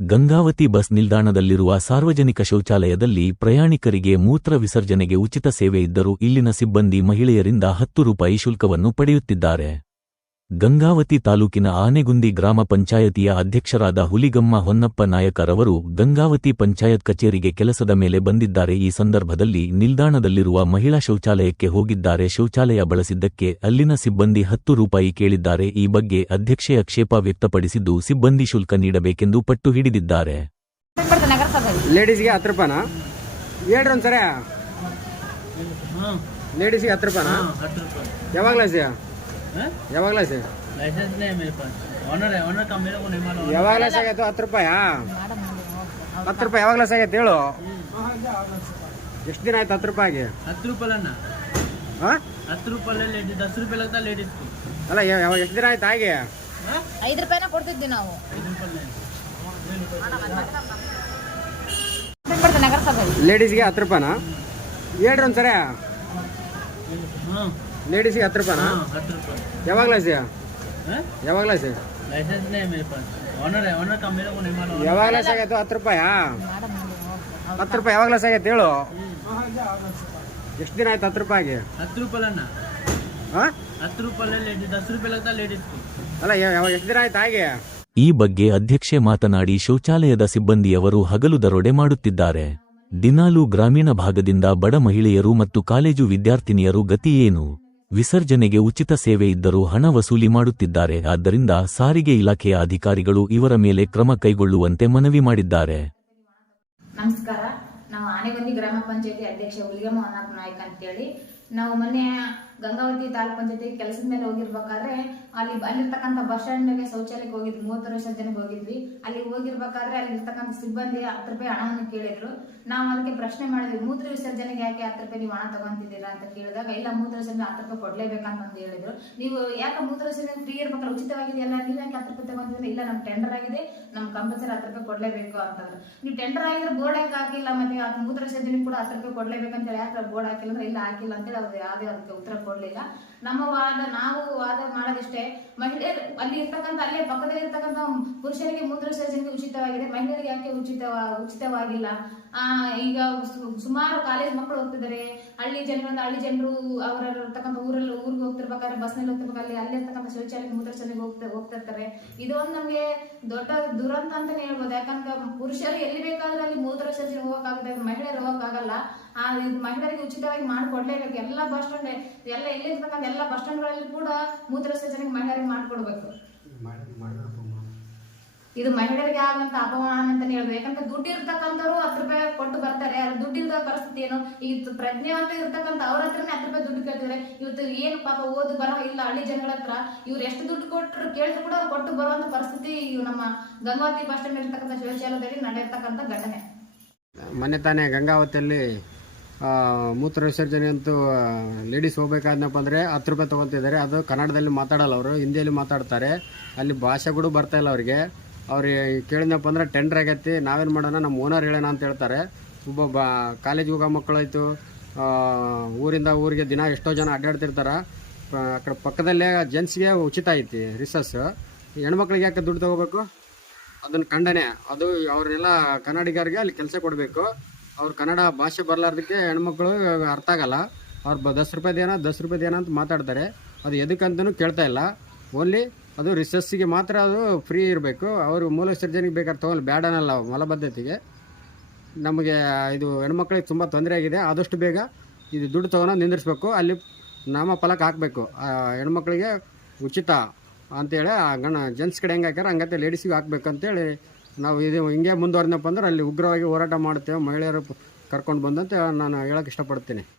Gangavathi bus ನಿಲ್ದಾಣದಲ್ಲಿರುವ ಸಾರ್ವಜನಿಕ ಶೌಚಾಲಯದಲ್ಲಿ ಪ್ರಯಾಣಿಕರಿಗೆ ಮೂತ್ರ ವಿಸರ್ಜನೆಗೆ ಉಚಿತ ಸೇವೆ ಇದ್ದರೂ ಇಲ್ಲಿನ ಸಿಬ್ಬಂದಿ ಮಹಿಳೆಯರಿಂದ ಹತ್ತು ರೂಪಾಯಿ ಶುಲ್ಕವನ್ನು ಪಡೆಯುತ್ತಿದ್ದಾರೆ. ಗಂಗಾವತಿ ತಾಲೂಕಿನ ಆನೆಗುಂದಿ ಗ್ರಾಮ ಪಂಚಾಯತಿಯ ಅಧ್ಯಕ್ಷರಾದ ಹುಲಿಗಮ್ಮ ಹೊನ್ನಪ್ಪ ನಾಯಕರವರು ಗಂಗಾವತಿ ಪಂಚಾಯತ್ ಕಚೇರಿಗೆ ಕೆಲಸದ ಮೇಲೆ ಬಂದಿದ್ದಾರೆ. ಈ ಸಂದರ್ಭದಲ್ಲಿ ನಿಲ್ದಾಣದಲ್ಲಿರುವ ಮಹಿಳಾ ಶೌಚಾಲಯಕ್ಕೆ ಹೋಗಿದ್ದಾರೆ. ಶೌಚಾಲಯ ಬಳಸಿದ್ದಕ್ಕೆ ಅಲ್ಲಿನ ಸಿಬ್ಬಂದಿ ಹತ್ತು ರೂಪಾಯಿ ಕೇಳಿದ್ದಾರೆ. ಈ ಬಗ್ಗೆ ಅಧ್ಯಕ್ಷೆಯ ಕ್ಷೇಪ ವ್ಯಕ್ತಪಡಿಸಿದ್ದು ಸಿಬ್ಬಂದಿ ಶುಲ್ಕ ನೀಡಬೇಕೆಂದು ಪಟ್ಟು ಹಿಡಿದಿದ್ದಾರೆ. ಲೇಡೀಸ್ಗೆ ಯಾವಾಗ ಲೈಸೆನ್ಸ್ ಓನರ್ ಹತ್ತು ರೂಪಾಯಾ? ಹತ್ತು ರೂಪಾಯಿ ಹೇಳು. ಎಷ್ಟು ದಿನ ಆಯ್ತು ಹತ್ತು ರೂಪಾಯಿಗೆ? ಹತ್ತು ಹಾಂ? ಹತ್ತು ರೂಪಾಯಿ ಹತ್ತು ರೂಪಾಯಿ ಅಲ್ಲ ಯಾವಾಗ ಎಷ್ಟು ದಿನ ಆಯ್ತು ಹಾಗೆ? ಐದು ರೂಪಾಯಿನ ಕೊಡ್ತಿದ್ವಿ ನಾವು. ಲೇಡೀಸ್ಗೆ ಹತ್ತು ರೂಪಾಯಿನಾ? ಹೇಳ್ರಿ ಒಂದ್ಸರಿ. ಹ್ಞೂ ಲೇಡೀಸಿಗೆ ಹತ್ತು ರೂಪಾಯಿ. ಯಾವಾಗ ಲೈಸಿಯಾ ಯಾವಾಗ ಲೈಸಿ ಯಾವಾಗ ಲೈಸ್ ಆಗೈತು ಹತ್ತು ರೂಪಾಯಾ? ಹತ್ತು ರೂಪಾಯಿ ಯಾವಾಗ ಲೈಸ್ ಆಗೈತೆ ಹೇಳು ಎಷ್ಟು ದಿನ ಆಯ್ತು ಹತ್ತು ರೂಪಾಯಿಗೆ? ರೂಪಾಯಿ ಅಲ್ಲ ಯಾವಾಗ ಎಷ್ಟು ದಿನ ಆಯ್ತು ಹಾಗೆ? ಈ ಬಗ್ಗೆ ಅಧ್ಯಕ್ಷೆ ಮಾತನಾಡಿ ಶೌಚಾಲಯದ ಸಿಬ್ಬಂದಿಯವರು ಹಗಲು ದರೋಡೆ ಮಾಡುತ್ತಿದ್ದಾರೆ. ದಿನಾಲೂ ಗ್ರಾಮೀಣ ಭಾಗದಿಂದ ಬಡ ಮಹಿಳೆಯರು ಮತ್ತು ಕಾಲೇಜು ವಿದ್ಯಾರ್ಥಿನಿಯರು ಗತಿಯೇನು ವಿಸರ್ಜನೆಗೆ ಉಚಿತ ಸೇವೆ ಇದ್ದರೂ ಹಣ ವಸೂಲಿ ಮಾಡುತ್ತಿದ್ದಾರೆ. ಆದ್ದರಿಂದ ಸಾರಿಗೆ ಇಲಾಖೆಯ ಅಧಿಕಾರಿಗಳು ಇವರ ಮೇಲೆ ಕ್ರಮ ಕೈಗೊಳ್ಳುವಂತೆ ಮನವಿ ಮಾಡಿದ್ದಾರೆ. ನಮಸ್ಕಾರ. ನಾವು ಆನೆಗೊಂದಿ ಗ್ರಾಮ ಪಂಚಾಯತಿ ಅಧ್ಯಕ್ಷ ಹುಲಿಗಮ್ಮ ಅನಾಥ್ ನಾಯ್ಕ ಅಂತೇಳಿ. ನಾವು ಮೊನ್ನೆ ಗಂಗಾವತಿ ತಾಲೂಕ್ ಪಂಚಾಯತಿ ಕೆಲಸದ ಮೇಲೆ ಹೋಗಿರ್ಬೇಕಾದ್ರೆ ಅಲ್ಲಿ ಅಲ್ಲಿರ್ತಕ್ಕಂಥ ಬಸ್ ಸ್ಟ್ಯಾಂಡ್ಗೆ ಶೌಚಾಲಯಕ್ಕೆ ಹೋಗಿದ್ವಿ. ಮೂವತ್ತು ಜನಕ್ಕೆ ಹೋಗಿದ್ವಿ. ಅಲ್ಲಿ ಹೋಗಿರ್ಬೇಕಾದ್ರೆ ಅಲ್ಲಿ ಇರ್ತಕ್ಕಂಥ ಸಿಬ್ಬಂದಿ ಹತ್ತು ರೂಪಾಯಿ ಹಣವನ್ನು ಕೇಳಿದ್ರು. ನಾವು ಅದಕ್ಕೆ ಪ್ರಶ್ನೆ ಮಾಡಿದ್ವಿ, ಮೂತ್ರ ವಿಸರ್ಜನೆಗೆ ಯಾಕೆ ಹತ್ತು ರೂಪಾಯಿ ನೀವು ಹಣ ತಗೊಂತಿದ್ದೀರಾ ಅಂತ ಕೇಳಿದಾಗ, ಇಲ್ಲ ಮೂತ್ರ ವಿಸರ್ಜನೆ ಹತ್ತು ರೂಪಾಯಿ ಕೊಡ್ಲೇಬೇಕಂತ ಅಂತ ಹೇಳಿದ್ರು. ನೀವು ಯಾಕೆ ಮೂತ್ರ ವಿಸರ್ಜನೆ ಫ್ರೀ ಉಚಿತವಾಗಿದೆ ಉಚಿತವಾಗಿದೆಯಲ್ಲ? ನೀವು ಯಾಕೆ ಹತ್ತು ರೂಪಾಯಿ ತಗೊಂತಿದ್ರೆ ಇಲ್ಲ ನಮ್ಮ ಟೆಂಡರ್ ಆಗಿದೆ. ನಮ್ಮ ಕಂಪಲ್ಸರಿ ಹತ್ತು ರೂಪಾಯಿ ಕೊಡಲೇಬೇಕು ಅಂತಂದ್ರು. ನೀವು ಟೆಂಡರ್ ಆಗಿದ್ರೆ ಬೋರ್ಡ್ ಯಾಕೆ ಹಾಕಿಲ್ಲ ಮತ್ತೆ ಮೂತ್ರ ವಿಸರ್ಜನೆ ಕೂಡ ಹತ್ತು ರೂಪಾಯಿ ಕೊಡಲೇಬೇಕಂತ ಯಾಕೆ ಬೋರ್ಡ್ ಹಾಕಿಲ್ಲ ಅಂದ್ರೆ ಇಲ್ಲ, ಹಾಕಿಲ್ಲ ಅಂತೇಳಿ ಅವ್ರು ಯಾವುದೇ ಅದಕ್ಕೆ ಉತ್ತರ ಕೊಡ್ಲಿಲ್ಲ ನಮ್ಮ ವಾದ, ನಾವು ವಾದ ಮಾಡೋದಿಷ್ಟೇ. ಮಹಿಳೆಯರು ಅಲ್ಲಿ ಇರ್ತಕ್ಕಂಥ, ಅಲ್ಲೇ ಪಕ್ಕದಲ್ಲಿ ಇರ್ತಕ್ಕಂಥ ಪುರುಷರಿಗೆ ಮೂತ್ರ ವಿಸರ್ಜನೆಗೆ ಉಚಿತವಾಗಿದೆ. ಮಹಿಳೆಯರಿಗೆ ಯಾಕೆ ಉಚಿತ ಉಚಿತವಾಗಿಲ್ಲ? ಆ, ಈಗ ಸುಮಾರು ಕಾಲೇಜ್ ಮಕ್ಕಳು ಹೋಗ್ತಿದ್ದಾರೆ ಹಳ್ಳಿ ಜನರಿಂದ ಹಳ್ಳಿ ಜನರು ಅವರ ಇರ್ತಕ್ಕಂಥ ಊರಲ್ಲಿ, ಊರಿಗೆ ಹೋಗ್ತಿರ್ಬೇಕಾದ್ರೆ ಬಸ್ನಲ್ಲಿ ಹೋಗ್ತಿರ್ಬೇಕಾದ್ರೆ ಅಲ್ಲಿ ಇರ್ತಕ್ಕಂಥ ಶೌಚಾಲಯ ಮೂತ್ರ ವಿಸರ್ಜನೆಗೆ ಹೋಗ್ತಾ ಹೋಗ್ತಿರ್ತಾರೆ ಇರ್ತಾರೆ. ಒಂದು ನಮಗೆ ದೊಡ್ಡ ದುರಂತ ಅಂತಾನೆ ಹೇಳ್ಬೋದು. ಯಾಕಂದ್ರೆ ಪುರುಷರು ಎಲ್ಲಿ ಬೇಕಾದ್ರೂ ಅಲ್ಲಿ ಮೂತ್ರ ವಿಸರ್ಜನೆ ಹೋಗೋಕ್ಕಾಗುತ್ತೆ, ಮಹಿಳೆಯರು ಹೋಗೋಕ್ಕಾಗಲ್ಲ. ಮಹಿಳೆಯರಿಗೆ ಉಚಿತವಾಗಿ ಮಾಡಿಕೊಡ್ಲೇಬೇಕು. ಎಲ್ಲ ಬಸ್ ಸ್ಟ್ಯಾಂಡ್, ಎಲ್ಲ ಎಲ್ಲಿರ್ತಕ್ಕಂಥ ಎಲ್ಲ ಬಸ್ ಸ್ಟ್ಯಾಂಡ್ಗಳಲ್ಲಿ ಕೂಡ ಮೂತ್ರ ವಿಸರ್ಜನೆಗೆ ಮಹಿಳೆಯರಿಗೆ ಮಾಡಿಕೊಡ್ಬೇಕು. ಇದು ಮಹಿಳೆಯರಿಗೆ ಆಗುವಂತ ಅಪಮಾನ ಅಂತ ಹೇಳಿದ್ರು ಯಾಕಂದ್ರೆ ದುಡ್ಡು ಇರ್ತಕ್ಕಂಥವ್ರು ಹತ್ತು ರೂಪಾಯಿ ಕೊಟ್ಟು ಬರ್ತಾರೆ. ಆದ್ರೆ ದುಡ್ಡು ಇಲ್ಲದ ಪರಿಸ್ಥಿತಿ ಏನು? ಈಗ ಪ್ರಜ್ಞಾವಂತ ಇರ್ತಕ್ಕಂಥ ಅವ್ರ ಹತ್ರನೇ ಹತ್ತು ರೂಪಾಯಿ ದುಡ್ಡು ಕೇಳ್ತಿದ್ರೆ. ಇವತ್ತು ಏನು ಪಾಪ ಓದು ಬರೋ ಇಲ್ಲ ಹಳ್ಳಿ ಜನಗಳ ಹತ್ರ ಇವ್ರು ಎಷ್ಟು ದುಡ್ಡು ಕೊಟ್ಟರು ಕೇಳಿದ್ರು ಕೂಡ ಅವ್ರು ಕೊಟ್ಟು ಬರುವಂತ ಪರಿಸ್ಥಿತಿ ಇವು ನಮ್ಮ ಗಂಗಾವತಿ ಬಸ್ ಸ್ಟ್ಯಾಂಡ್ ಇರ್ತಕ್ಕಂಥ ಶೌಚಾಲಯದಲ್ಲಿ ನಡೆಯತಕ್ಕಂಥ ಘಟನೆ. ಮೊನ್ನೆ ತಾನೇ ಗಂಗಾವತಿಯಲ್ಲಿ ಮೂತ್ರ ವಿಸರ್ಜನೆ ಅಂತೂ ಲೇಡೀಸ್ ಹೋಗ್ಬೇಕಾದ್ನಪ್ಪ ಅಂದರೆ ಹತ್ತು ರೂಪಾಯಿ ತೊಗೊತಿದ್ದಾರೆ. ಅದು ಕನ್ನಡದಲ್ಲಿ ಮಾತಾಡಲ್ಲ ಅವರು, ಹಿಂದಿಯಲ್ಲಿ ಮಾತಾಡ್ತಾರೆ. ಅಲ್ಲಿ ಭಾಷೆ ಕೂಡ ಬರ್ತಾ ಇಲ್ಲ ಅವರಿಗೆ. ಅವ್ರಿಗೆ ಕೇಳಿದ್ನಪ್ಪ ಅಂದ್ರೆ ಟೆಂಡರ್ ಆಗೈತಿ, ನಾವೇನು ಮಾಡೋಣ ನಮ್ಮ ಓನರ್ ಹೇಳೋಣ ಅಂತ ಹೇಳ್ತಾರೆ. ಒಬ್ಬ ಬ ಕಾಲೇಜ್ ಹೋಗೋ ಮಕ್ಕಳಾಯ್ತು ಊರಿಂದ ಊರಿಗೆ ದಿನ ಎಷ್ಟೋ ಜನ ಅಡ್ಡಾಡ್ತಿರ್ತಾರೆ. ಆ ಕಡೆ ಪಕ್ಕದಲ್ಲೇ ಜೆಂಟ್ಸ್ಗೆ ಉಚಿತ ಐತಿ ರಿಸಸ್ ಹೆಣ್ಮಕ್ಳಿಗೆ ಯಾಕೆ ದುಡ್ಡು ತಗೋಬೇಕು? ಅದನ್ನ ಖಂಡನೆ. ಅದು ಅವ್ರನ್ನೆಲ್ಲ ಕನ್ನಡಿಗರಿಗೆ ಅಲ್ಲಿ ಕೆಲಸ ಕೊಡಬೇಕು. ಅವ್ರು ಕನ್ನಡ ಭಾಷೆ ಬರಲಾರ್ದಕ್ಕೆ ಹೆಣ್ಮಕ್ಳು ಅರ್ಥ ಆಗಲ್ಲ. ಅವ್ರು ದಸ್ ರೂಪಾಯಿದೇನೋ ದಸ್ ರೂಪಾಯಿದೇನೋ ಅಂತ ಮಾತಾಡ್ತಾರೆ. ಅದು ಎದಕ್ಕಂತನೂ ಕೇಳ್ತಾ ಇಲ್ಲ. ಓನ್ಲಿ ಅದು ರಿಸರ್ಸಿಗೆ ಮಾತ್ರ ಅದು ಫ್ರೀ ಇರಬೇಕು. ಅವರು ಮೂಲ ವಿಸರ್ಜನೆಗೆ ಬೇಕಾದ್ರೆ ತೊಗೊಳ್ಳಿ. ಬೇಡನಲ್ಲ ಮಲಬದ್ಧತೆಗೆ. ನಮಗೆ ಇದು ಹೆಣ್ಮಕ್ಳಿಗೆ ತುಂಬ ತೊಂದರೆ ಆಗಿದೆ. ಆದಷ್ಟು ಬೇಗ ಇದು ದುಡ್ಡು ತೊಗೊಂಡು ನಿಂದಿರಿಸ್ಬೇಕು. ಅಲ್ಲಿ ನಾಮ ಫಲಕ ಹಾಕಬೇಕು. ಹೆಣ್ಮಕ್ಳಿಗೆ ಉಚಿತ ಅಂತೇಳಿ ಆ ಗಣ ಜೆಂಟ್ಸ್ ಕಡೆ ಹೆಂಗೆ ಹಾಕ್ಯಾರ ಹಂಗತ್ತೆ ಲೇಡೀಸಿಗೆ ಹಾಕ್ಬೇಕು ಅಂತೇಳಿ ನಾವು ಇದು ಹಿಂಗೆ ಮುಂದುವರೆದಪ್ಪ ಅಂದ್ರೆ ಅಲ್ಲಿ ಉಗ್ರವಾಗಿ ಹೋರಾಟ ಮಾಡ್ತೇವೆ ಮಹಿಳೆಯರು ಕರ್ಕೊಂಡು ಬಂದಂತೆ, ನಾನು ಹೇಳಕ್ಕೆ ಇಷ್ಟಪಡ್ತೀನಿ.